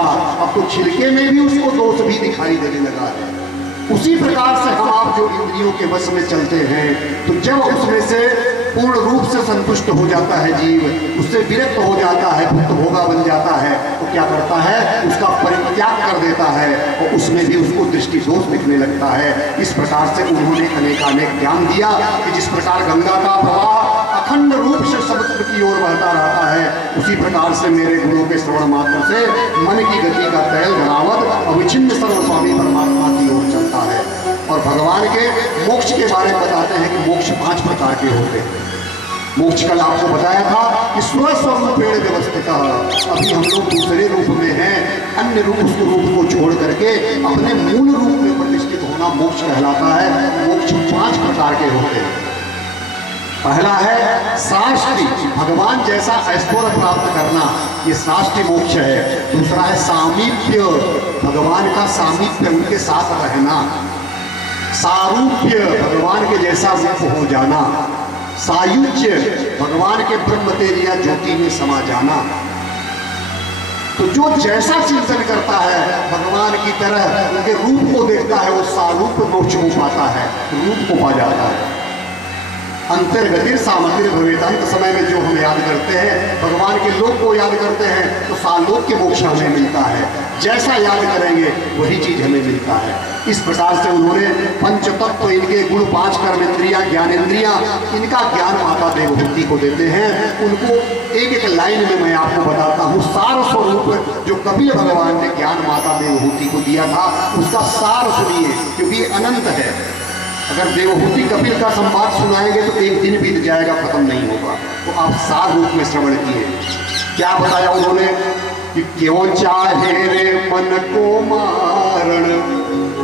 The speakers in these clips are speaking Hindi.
पूछा, अब तो छिलके में भी उसको दोष भी दिखाई देने लगा है। उसी प्रकार से हम आप जो इंद्रियों के वश में चलते हैं, तो जब उसमें से पूर्ण रूप से संतुष्ट हो जाता है जीव, उससे विरक्त हो जाता है, भुक्त भोगा बन जाता है, तो क्या करता है, उसका परित्याग कर देता है और उसमें भी उसको दृष्टि दोष दिखने लगता है। इस प्रकार से उन्होंने अनेकानेक ज्ञान दिया कि जिस प्रकार गंगा का प्रवाह अखंड रूप से समुद्र की ओर बहता रहता है, उसी प्रकार से मेरे गुणों के श्रवण मात्र से मन की गति का तैल धरावत अविच्छिन्न सर्व स्वामी परमात्मा की ओर चलता है। और भगवान के मोक्ष के बारे में बताते हैं कि मोक्ष 5 प्रकार के होते हैं। मोक्ष कल आपको बताया था कि स्वस्वरूपेण व्यवस्थित। अभी हम लोग दूसरे रूप में हैं, अन्य रूप को छोड़ करके अपने मूल रूप में प्रतिष्ठित होना मोक्ष कहलाता है। मोक्ष 5 प्रकार के होते हैं। पहला है साष्टि, भगवान जैसा ऐश्वर्य प्राप्त करना, ये साष्टि मोक्ष है। दूसरा है सामीप्य, भगवान का सामीप्य, उनके साथ रहना। सारूप्य, भगवान के जैसा रूप हो जाना। सायुज्य, भगवान के ब्रह्म तेजिया ज्योति में समा जाना। तो जो जैसा चिंतन करता है भगवान की तरह, उनके रूप को देखता है, वो सारूप मोक्ष को पाता है, रूप को पा जाता है। अंतर्गतिर सामग्री भवेत, अंत समय में जो हम याद करते हैं, भगवान के लोक को याद करते हैं, तो सालोक के मोक्ष हमें मिलता है। जैसा याद करेंगे वही चीज हमें मिलता है। इस प्रकार से उन्होंने पंच तत्व, इनके गुण 5 कर्मेंद्रियां, ज्ञानेंद्रियां, इनका ज्ञान माता देवहूति को देते हैं। उनको एक एक लाइन में मैं आपको बताता हूँ। सार स्वरूप जो कपिल भगवान ने ज्ञान माता देवहूति को दिया था, उसका सार सुनिए, क्योंकि अनंत है। अगर देवहूति कपिल का संवाद सुनाएंगे तो एक दिन बीत जाएगा, खत्म नहीं होगा। तो आप सार रूप में श्रवण किए। क्या बताया उन्होंने कि क्यों चाहे रे मन को मारण,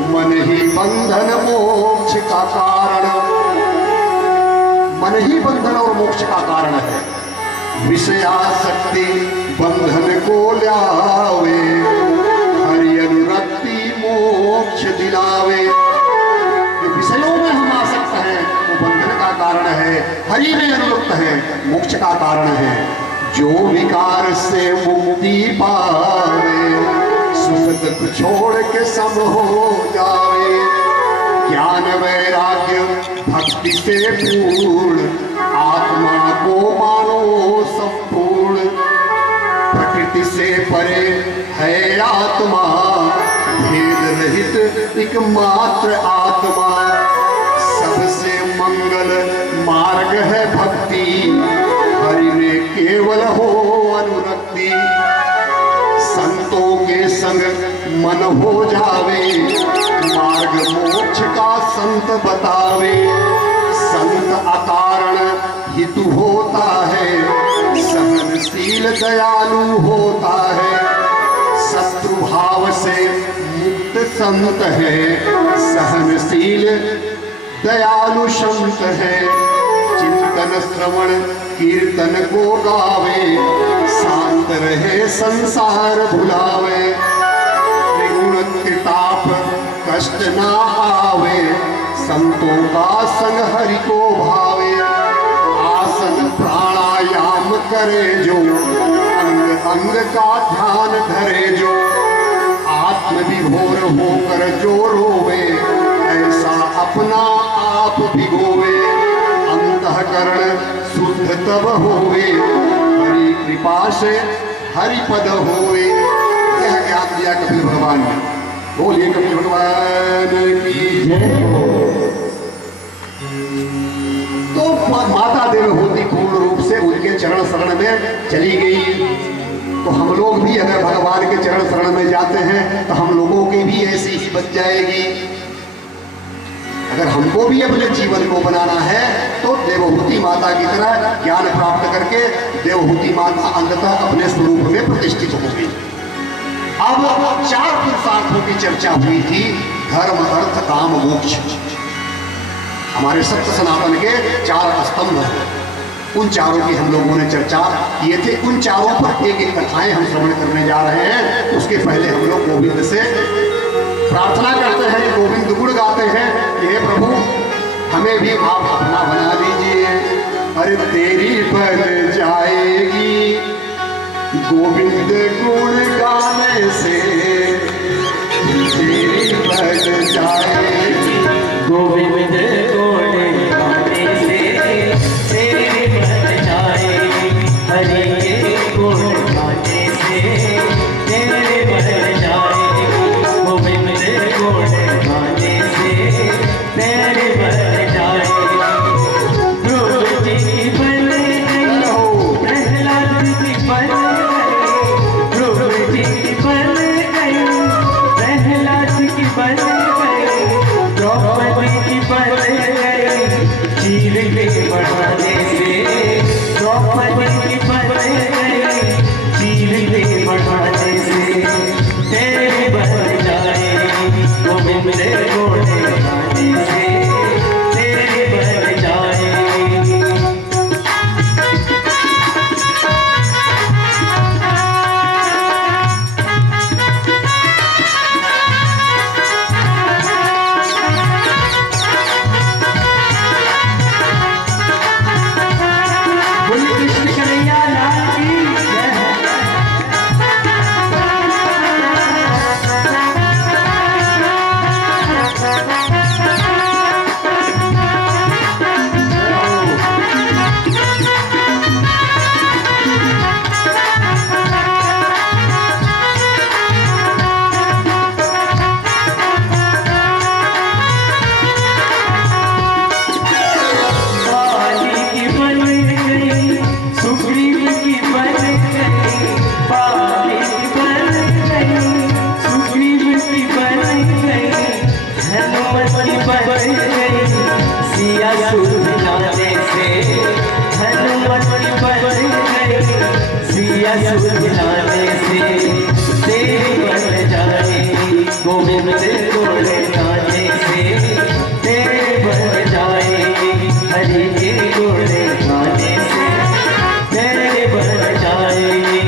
मन ही बंधन मोक्ष का कारण। मन ही बंधन और मोक्ष का कारण है। विषयासक्ति बंधन को ल्यावे, हरि अनुरक्ति मोक्ष दिलावे। विषयों में हम आसक्त हैं वो बंधन का कारण है, हरि में अनुरक्त है मोक्ष का कारण है। जो विकार से मुक्ति पावे, सुख दुख छोड़ के सम हो जावे। ज्ञान वैराग्य भक्ति से पूर्ण, आत्मा को मानो संपूर्ण। प्रकृति से परे है आत्मा, भेद रहित एकमात्र आत्मा। सबसे मंगल मार्ग है भक्ति, हरि में केवल हो अनुरक्ति। संतों के संग मन हो जावे, मार्ग मोक्ष का संत बतावे। संत अकारण हितु होता है, सहनशील दयालु होता है। शत्रु भाव से मुक्त संत है, सहनशील दयालु संत है। चिंतन श्रवण कीर्तन को गावे, शांत रहे संसार भुलावे। त्रिगुण त्रिताप कष्ट ना आवे, संतों का संग हरि को भावे। आसन प्राणायाम करे जो, अंग अंग का ध्यान धरे जो। आत्मविभोर होकर जो रोवे, ऐसा अपना आप भिगोवे। अंतःकरण शुद्ध तब होवे, हरि कृपा से हरि पद होवे। यह ज्ञान दिया कपिल भगवान ने। बोलिए कपिल भगवान की जय। तो माता देवहूति पूर्ण रूप से उनके चरण शरण में चली गई। तो हम लोग भी अगर भगवान के चरण शरण में जाते हैं तो हम लोगों की भी ऐसी ही बच जाएगी। अगर हमको भी अपने जीवन को बनाना है तो देवहूति माता की तरह ज्ञान प्राप्त करके देवहूति माता अंततः अपने स्वरूप में प्रतिष्ठित होगी। अब 4 पुरुषार्थों की चर्चा हुई थी, धर्म अर्थ काम मोक्ष। हमारे सत्य सनातन के 4 स्तंभ हैं, उन चारों की हम लोगों ने चर्चा किए थे। उन चारों पर एक एक कथाएं हम श्रवण करने जा रहे हैं। उसके पहले हम लोग गोविंद से प्रार्थना करते हैं, गोविंद गुण गाते हैं कि हे प्रभु हमें भी आप अपना बना लीजिए। अरे तेरी बन जाएगी गोविंद गुण गाने से गोविंद गोड़े गाने से तेरे बन जाएंगे, हरि के गोड़े गाने से तेरे बन जाएंगे।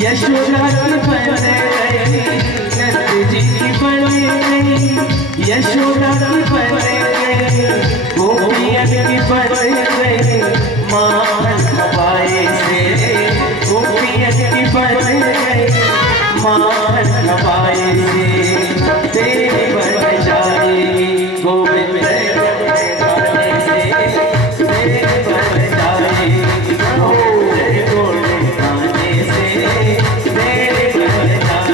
यशोदा की बन गई, नंद जी की बन गई, यशोदा की बन गई, गोपियन की बन गई, मान हवाए से गोपियन की बन गई, मान हवाए से तेरे बन जाएगी, गोविंद गाने से तेरे बन जाएगी, गोविंद गोड़े गाने से तेरे बन जाएगी।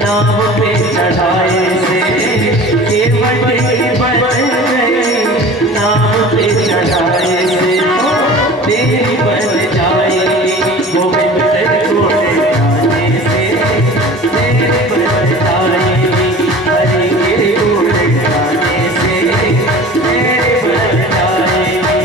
नाम पे चढ़ाए से केवल बन गए, नाम पे चढ़ाए से तेरी बन जाएगी, गोविंद गोड़े गाने से तेरे बन जाएगी, हरि के गोड़े गाने से तेरे बन जाएगी।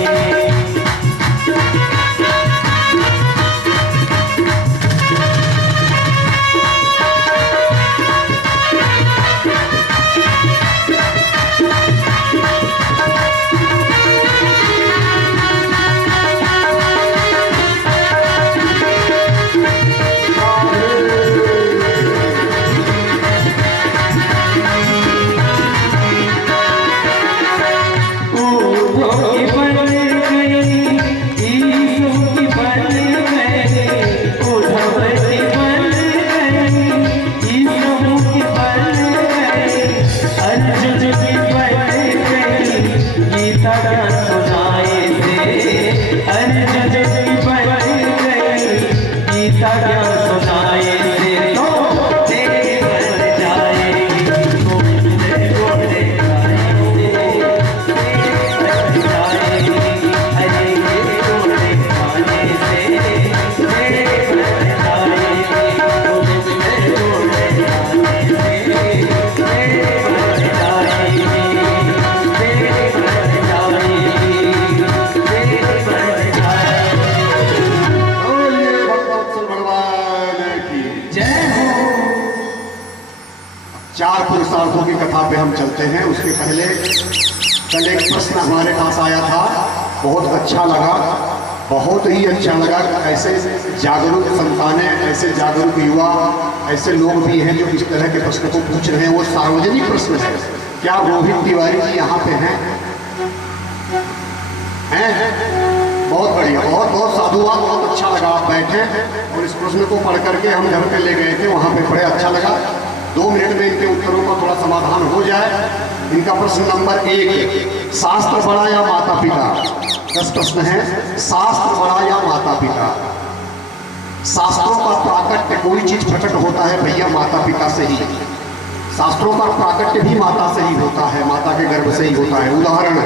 चार पुरुषार्थों की कथा पे हम चलते हैं। उसके पहले कल एक प्रश्न हमारे पास आया था, बहुत अच्छा लगा, बहुत ही अच्छा लगा। ऐसे जागरूक संतानें, ऐसे जागरूक युवा, ऐसे लोग भी हैं जो इस तरह के प्रश्न को पूछ रहे हैं। वो सार्वजनिक प्रश्न है। क्या रोहित तिवारी जी यहाँ पे हैं? बहुत बढ़िया, बहुत बहुत साधुवाद, बहुत अच्छा लगा। आप बैठे और इस प्रश्न को पढ़ करके हम घर पे ले गए थे, वहाँ पे बड़े अच्छा लगा। 2 मिनट में इनके उत्तरों का थोड़ा समाधान हो जाए। इनका प्रश्न नंबर 1, शास्त्र बड़ा या माता पिता? 10 प्रश्न है। शास्त्र बड़ा या माता पिता? शास्त्रों का प्राकट्य, कोई चीज प्रकट होता है भैया माता पिता से ही। शास्त्रों का प्राकट्य भी माता से ही होता है, माता के गर्भ से ही होता है। उदाहरण,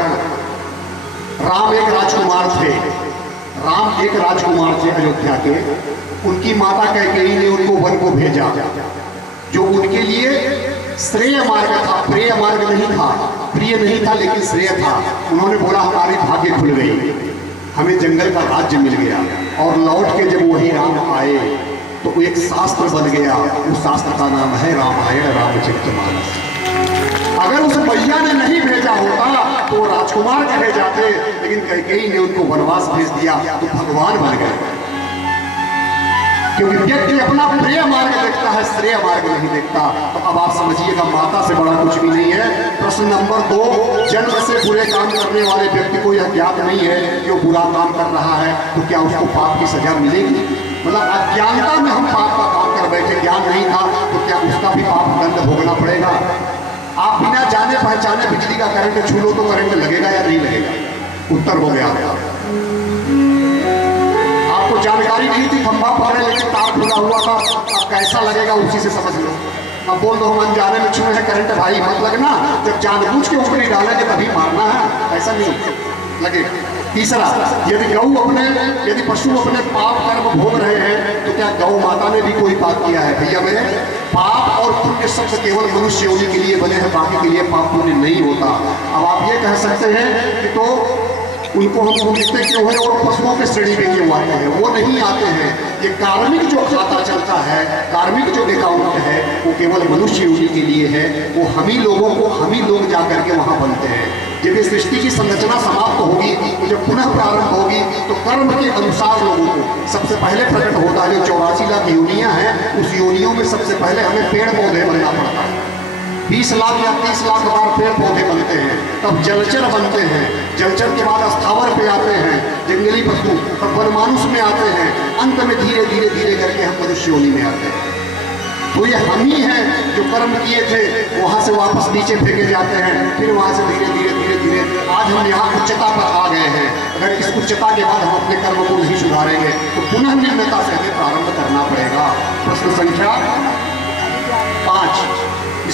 राम एक राजकुमार थे। राम एक राजकुमार थे अयोध्या के। उनकी माता कैकेयी ने उनको वन को भेजा, जो उनके लिए श्रेय मार्ग था, प्रिय मार्ग नहीं था, प्रिय नहीं था लेकिन श्रेय था। उन्होंने बोला हमारी भाग्य खुल गई, हमें जंगल का राज्य मिल गया। और लौट के जब वही राम आए तो एक शास्त्र बन गया, उस शास्त्र का नाम है रामायण, रामचरितमानस। अगर उस मैया ने नहीं भेजा होता तो राजकुमार कहे जाते, लेकिन कैकेयी ने उनको वनवास भेज दिया तो भगवान बन गए। क्योंकि व्यक्ति अपना प्रिय मार्ग देखता है, श्रेय मार्ग नहीं देखता। तो अब आप समझिएगा माता से बड़ा कुछ भी नहीं है। प्रश्न नंबर 2, जन्म से बुरे काम करने वाले व्यक्ति को यह ज्ञात नहीं है कि वो बुरा काम कर रहा है, तो क्या उसको पाप की सजा मिलेगी? मतलब अज्ञानता में हम पाप का काम कर बैठे, ज्ञान नहीं था तो क्या उसका भी पाप दंड भोगना पड़ेगा? आप बिना जाने पहचाने बिजली का करंट छू लो तो करंट लगेगा या नहीं लगेगा? उत्तर हो गया। आपको जानकारी नहीं थी, खंभा पकड़े लेकिन तार खुला हुआ था, अब कैसा लगेगा उसी से समझ लो। अब बोल दो हम अनजाने में छुए हैं करंट, भाई मत लगना, जब जानबूझ के ऊपरी डालेंगे तभी मारना है, ऐसा नहीं लगेगा। तीसरा, यदि पशु अपने पाप कर्म भोग रहे हैं तो क्या गौ माता ने भी कोई पाप किया है? भैया मेरे, पाप और पुण्य शब्द केवल मनुष्य योनि के लिए बने हैं, बाकी के लिए पाप पुण्य नहीं होता। अब आप ये कह सकते हैं कि तो उनको हम पूछते क्यों है और पशुओं के श्रेणी में क्यों आते हैं? वो नहीं आते हैं। ये कार्मिक जो खाता चलता है, कार्मिक जो अकाउंट है, वो केवल मनुष्य योनि के लिए है। वो हम ही लोगों को, हम ही लोग जा करके वहाँ बनते हैं। जब ये सृष्टि की संरचना समाप्त होगी, तो जब पुनः प्रारंभ होगी, तो कर्म के अनुसार लोगों को सबसे पहले प्रकट होता है। जो 84 लाख योनियाँ हैं, उस योनियों में सबसे पहले हमें पेड़ पौधे बनना पड़ता है। 20 लाख या 30 लाख बार पेड़ पौधे बनते हैं, तब जलचर बनते हैं, जलचर के बाद स्थावर पे आते हैं, जंगली पशु, तब वनमानुष में आते हैं, अंत में धीरे धीरे धीरे करके हम मनुष्य योनि में आते हैं। तो ये हम ही हैं जो कर्म किए थे, वहाँ से वापस नीचे फेंके जाते हैं, फिर वहाँ से धीरे धीरे धीरे धीरे आज हम यहाँ उच्चता पर आ गए हैं। अगर इस उच्चता के बाद हम अपने कर्म को नहीं सुधारेंगे तो पुनः निम्नता से हमें प्रारंभ करना पड़ेगा। प्रश्न संख्या 5,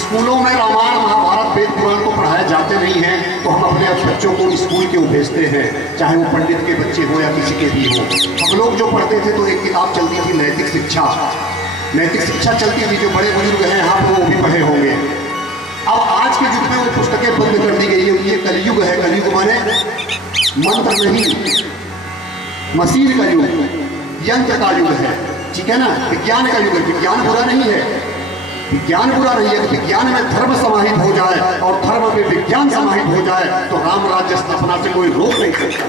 स्कूलों में रामायण महाभारत वेद पुराण को पढ़ाए जाते नहीं हैं, तो हम अपने बच्चों को स्कूल क्यों भेजते हैं, चाहे वो पंडित के बच्चे हो या किसी के भी हो। हम लोग जो पढ़ते थे तो एक किताब चलती थी नैतिक शिक्षा, नैतिक शिक्षा चलती थी। जो बड़े बुजुर्ग हैं यहाँ पर वो भी पढ़े होंगे। अब आज के युग में वो पुस्तकें बंद कर दी गई है। ये कलयुग है, कलयुग माने मंत्र नहीं, मशीन का युग, यंत्र का युग है, ठीक है ना। विज्ञान का युग है। विज्ञान बुरा नहीं है, विज्ञान बुरा नहीं है। विज्ञान में धर्म समाहित हो जाए और धर्म में विज्ञान समाहित हो जाए तो राम राज्य स्थापना से कोई रोक नहीं सकता।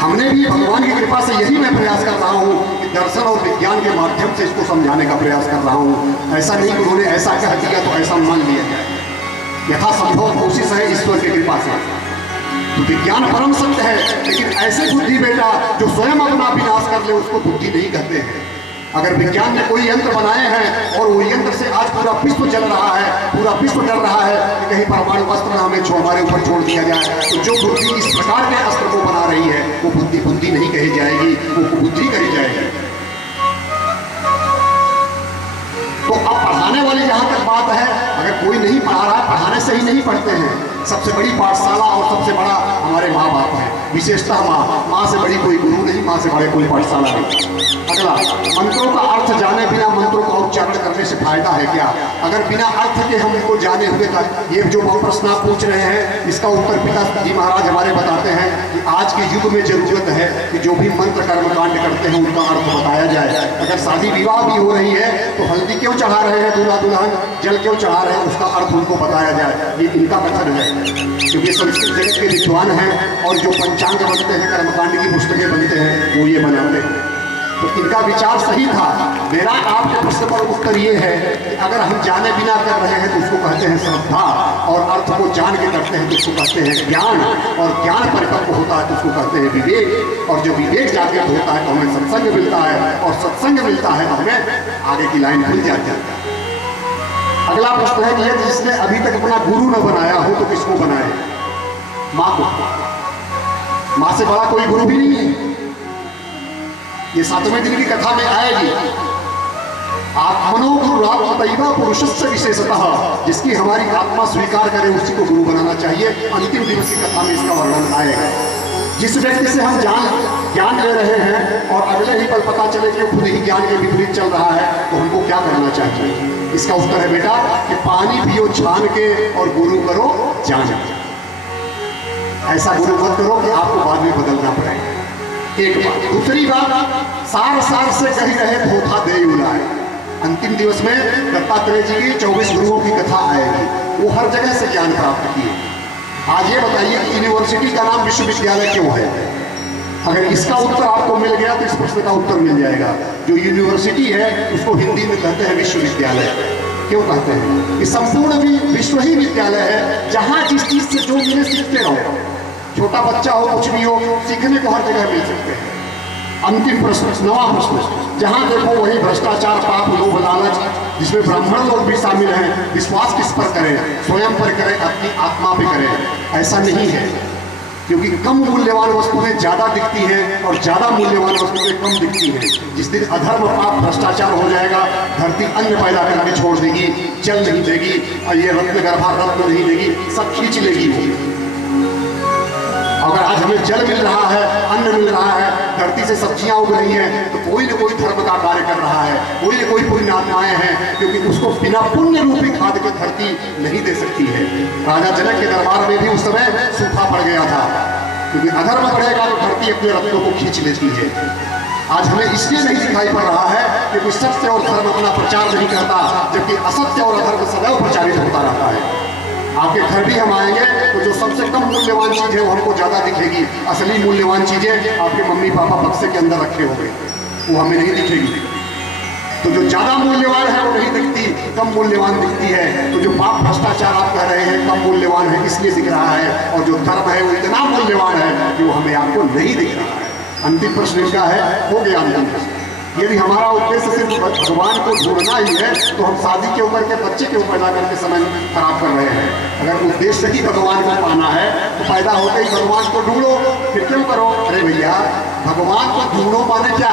हमने भी भगवान की कृपा से यही मैं प्रयास कर रहा हूँ कि दर्शन और विज्ञान के माध्यम से इसको समझाने का प्रयास कर रहा हूँ। ऐसा नहीं कि उन्होंने ऐसा कह दिया तो ऐसा मान लिया जाए। यथासंभव कोशिश है ईश्वर की कृपा से। तो विज्ञान परम सत्य है, लेकिन ऐसे बुद्धि बेटा जो स्वयं अपना विनाश कर ले उसको बुद्धि नहीं कहते हैं। अगर विज्ञान ने कोई यंत्र बनाए हैं और वो यंत्र से आज पूरा विश्व चल रहा है, पूरा विश्व डर रहा है कि कहीं परमाणु अस्त्र हमें हमारे ऊपर छोड़ दिया जाए, तो जो बुद्धि इस प्रकार के अस्त्र को बना रही है वो बुद्धि नहीं कही जाएगी, वो बुद्धि कही जाएगी। तो अब पढ़ाने वाली जहां तक बात है, अगर कोई नहीं पढ़ा रहा, पढ़ाने से ही नहीं पढ़ते हैं। सबसे बड़ी पाठशाला और सबसे बड़ा हमारे माँ बाप है, विशेषतः माँ से बड़ी कोई गुरु नहीं, माँ से बड़े कोई पाठशाला नहीं। अगला, मंत्रों का अर्थ जाने बिना मंत्रों का उच्चारण करने से फायदा है क्या? अगर बिना अर्थ के हम इनको जाने हुए का, ये जो प्रश्न आप पूछ रहे हैं इसका उत्तर पिताजी महाराज हमारे बताते हैं कि आज के युग में जरूरत है कि जो भी मंत्र कर्मकांड करते हैं उनका अर्थ बताया जाए। अगर शादी विवाह भी हो रही है तो हल्दी क्यों चढ़ा रहे हैं दूल्हा दुल्हन, जल क्यों चढ़ा रहे हैं, उसका अर्थ उनको बताया जाए। ये इनका कथन है, क्योंकि संस्कृत जगत के विद्वान हैं और जो पंचांग बनते हैं, कर्मकांड की पुस्तकें बनते हैं, वो ये बनाते हैं। तो इनका विचार सही था। मेरा आपके प्रश्न पर उत्तर ये है कि अगर हम जाने बिना कर रहे हैं तो उसको कहते हैं श्रद्धा, और अर्थ को जान के करते हैं तो उसको कहते हैं ज्ञान, और ज्ञान परिपक्व होता है तो उसको कहते हैं विवेक, और जो विवेक जागृत होता है तो हमें सत्संग मिलता है, और सत्संग मिलता है तो हमें आगे की लाइन खुल जाती है। अगला प्रश्न है कि यदि जिसने अभी तक अपना गुरु न बनाया हो तो किसको बनाए? माँ को। माँ से बड़ा कोई गुरु भी नहीं है। ये 7वें दिन की कथा में आएगी। आत्मनो गुरुरात्मतैव पुरुषस्य विशेषतः, जिसकी हमारी आत्मा स्वीकार करे उसी को गुरु बनाना चाहिए। अंतिम दिवस की कथा में इसका वर्णन आएगा। जिस व्यक्ति से हम ज्ञान ले रहे हैं कल पता चले कि खुद ही ज्ञान के विपरीत चल रहा है तो हमको क्या करना चाहिए? इसका उत्तर है बेटा कि पानी पियो छान के और गुरु करो जान के। ऐसा गुरु मत करो कि आपको बाद में बदलना पड़ेगा। एक बात। दूसरी बात, सार सार से कही रहे धोखा दे उलाए। अंतिम दिवस में दत्तात्रेय जी की 24 गुरुओं की कथा आएगी। वो हर जगह से ज्ञान प्राप्त किए। आज ये बताइए कि यूनिवर्सिटी का नाम विश्वविद्यालय क्यों है? अगर इसका उत्तर आपको मिल गया तो इस प्रश्न का उत्तर मिल जाएगा। जो यूनिवर्सिटी है उसको हिंदी में कहते हैं विश्वविद्यालय। क्यों कहते हैं? ये संपूर्ण भी विश्व ही विद्यालय है, जहां जिस चीज से जो मिले सीखते रहो। छोटा बच्चा हो, कुछ भी हो, सीखने को हर जगह मिल सकते हैं। अंतिम प्रश्न, 9वां प्रश्न, जहां देखो वही भ्रष्टाचार, पाप, लोभ, लालच, जिसमें ब्राह्मण लोग भी शामिल हैं। विश्वास किस पर करें? स्वयं पर करें, अपनी आत्मा पे करें? ऐसा नहीं है, क्योंकि कम मूल्यवान वस्तुएं ज्यादा दिखती हैं और ज्यादा मूल्यवान वस्तुएं कम दिखती हैं। जिस दिन अधर्म, पाप, भ्रष्टाचार हो जाएगा, धरती अन्न पैदा करके छोड़ देगी, जल नहीं देगी, और ये रत्न गर्भा रत्न नहीं देगी, सब खींच लेगी वो। अगर आज हमें जल मिल रहा है, अन्न मिल रहा है, धरती से सब्जियां उग रही हैं, तो कोई न कोई धर्म का कार्य कर रहा है, कोई न कोई पुण्य आत्माएं हैं, क्योंकि उसको बिना पुण्य रूपी खाद के धरती नहीं दे सकती है। राजा जनक के दरबार में भी उस समय सूखा पड़ गया था, क्योंकि अधर्म बढ़ेगा तो धरती अपने रत्नों को खींच लेती है। आज हमें इसलिए नहीं दिखाई पड़ रहा है क्योंकि सत्य और धर्म अपना प्रचार नहीं करता, जबकि असत्य और अधर्म सदैव प्रचारित होता रहता है। आपके घर भी हम आएंगे तो जो सबसे कम मूल्यवान चीज है वो हमको ज्यादा दिखेगी। असली मूल्यवान चीजें आपके मम्मी पापा बक्से के अंदर रखे होंगे, वो हमें नहीं दिखेगी। तो जो ज्यादा मूल्यवान है वो नहीं दिखती, कम मूल्यवान दिखती है। तो जो पाप भ्रष्टाचार आप कह रहे हैं कम मूल्यवान है इसलिए दिख रहा है, और जो धर्म है वो इतना मूल्यवान है कि वो हमें आपको नहीं दिख रहा है। अंतिम प्रश्न इनका है, हो गया अंतिम प्रश्न। यदि हमारा उद्देश्य सिर्फ भगवान को ढूंढना ही है तो हम शादी के ऊपर के बच्चे के ऊपर जाकर के समय खराब कर रहे हैं। अगर उद्देश्य ही भगवान को पाना है तो पैदा होते ही भगवान को ढूंढो, फिर क्यों करो? अरे भैया, भगवान को ढूंढो माने क्या?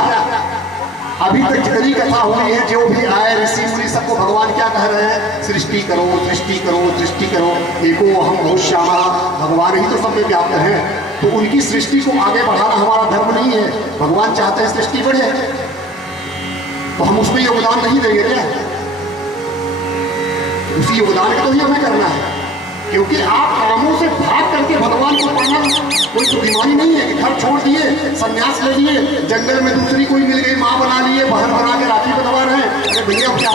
अभी तक जितनी कथा हुई है, जो भी आए ऋषि मुनि, सबको भगवान क्या कह रहे हैं? सृष्टि करो, सृष्टि करो, सृष्टि करो, एको अहम बहुश्यामा। भगवान ही तो सब में व्याप्त है। तो उनकी सृष्टि को आगे बढ़ाना हमारा धर्म नहीं है। भगवान चाहते हैं सृष्टि बढ़े, तो हम उसमें योगदान नहीं देंगे क्या? उसी योगदान का तो ही हमें करना है, क्योंकि आप कामों से भाग करके भगवान को पाना कोई तो बीमारी नहीं है कि घर छोड़ दिए, संन्यास ले लिए, जंगल में दूसरी कोई मिल गई, माँ बना लिए, बहन बना के राखी बंधवा रहे हैं। अरे भैया, क्या